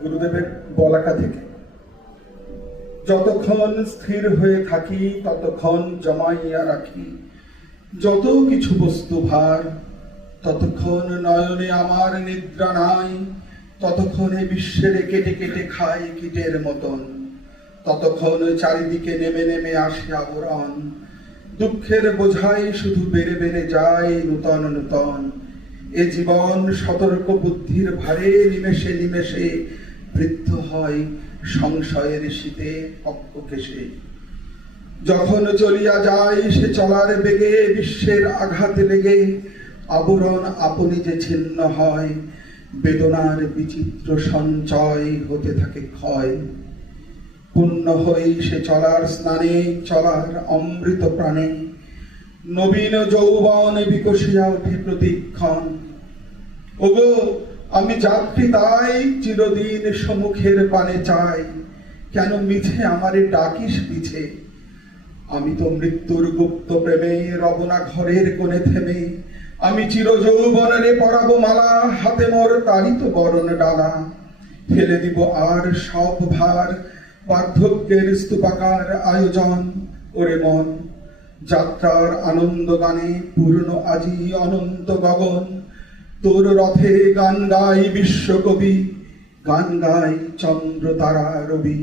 গুরুদেবের বলাকা থেকে। যতক্ষণ স্থির হয়ে থাকি ততক্ষণ জমাইয়া রাখি যত কিছু বস্তু ভার, ততক্ষণ নয়নে আমার নিদ্রা নাই, ততক্ষণে বিশ্বের কেটে কেটে খাই কীটের মতন, ততক্ষণ চারিদিকে নেমে নেমে আসে আবরণ, দুঃখের বোঝাই শুধু বেড়ে বেড়ে যায় নূতন নূতন। এ জীবন সতর্ক বুদ্ধির ভারে নিমেষে নিমেষে বৃদ্ধ হয় সংশয়ের শীতে অক্ষকেশে। যখন চলিয়া যায় সে চলার বেগে বিশ্বের আঘাত লেগে আবরণ আপনি যে ছিন্ন হয়, বেদনার বিচিত্র সঞ্চয় হতে থাকে ক্ষয়। পূর্ণ হই সে চলার স্নানে, চলার অমৃত প্রাণে, নবীন যৌবন বিকশিয়া ওঠে প্রতিক্ষণ। ওগো আমি যাত্রী তাই চিরদিন সম্মুখের পানে চাই, কেন মিছে আমারে ডাকিস পিছে? আমি তো মৃত্যুর গুপ্ত প্রেমে রবনা ঘরের কোণে থেমে, আমি চির যৌবনে পরাবো মালা, হাতে মোর তারিত বরণ ডালা। ফেলে দিব আর সব ভার, বার্ধক্যের স্তূপাকার আয়োজন। ওরে মন, যাত্রার আনন্দ গানে পূর্ণ আজি অনন্ত গগন। তোর রথে গান গাই বিশ্বকবি, গান গাই চন্দ্র তারা রবি।